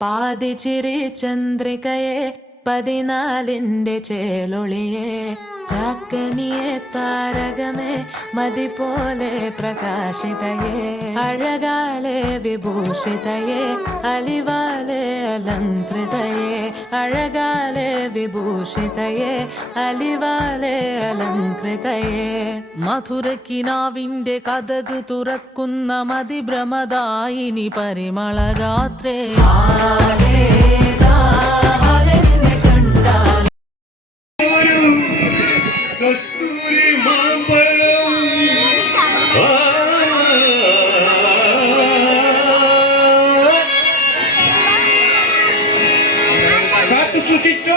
പാതിച്ചിരി ചന്ദ്രികയെ പതിനാലിന്റെ ചേലൊളിയെ. താരകമേ മതി പോലെ പ്രകാശിതയെ. അഴകാലെ വിഭൂഷിതയെ അലിവാലെ അലങ്കൃതയെ അഴകാലെ വിഭൂഷിതയെ അലിവാലെ അലങ്കൃതയെ മധുരക്കിനാവിന്റെ കഥക് തുറക്കുന്ന മതിഭ്രമദായിനി പരിമളഗാത്രേ.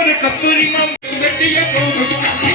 ஒரு கத்தூரி மாம்பட்டி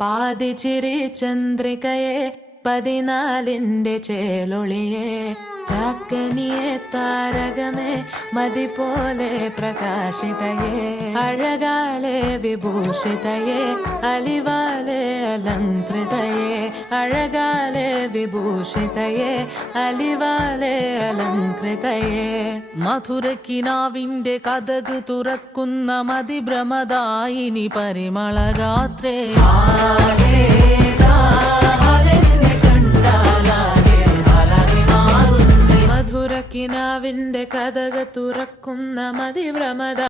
പാതിച്ചിരി ചന്ദ്രികയെ പതിനാലിന്റെ ചേലൊളിയെ രാക്കനിയെ താരകമേ മതി പോലെ പ്രകാശിതയേ. അഴകാലെ വിഭൂഷിതയേ അലിവാലെ അലങ്കൃതയെ അഴകാലെ വിഭൂഷിതയേ അലിവാലെ അലങ്കൃതയെ മധുരക്കിനാവിന്റെ കഥക് തുറക്കുന്ന മതിഭ്രമദായിനി പരിമളഗാത്രേ. മധുരക്കിനാവിന്റെ കഥക തുറക്കുന്ന മതിഭ്രമത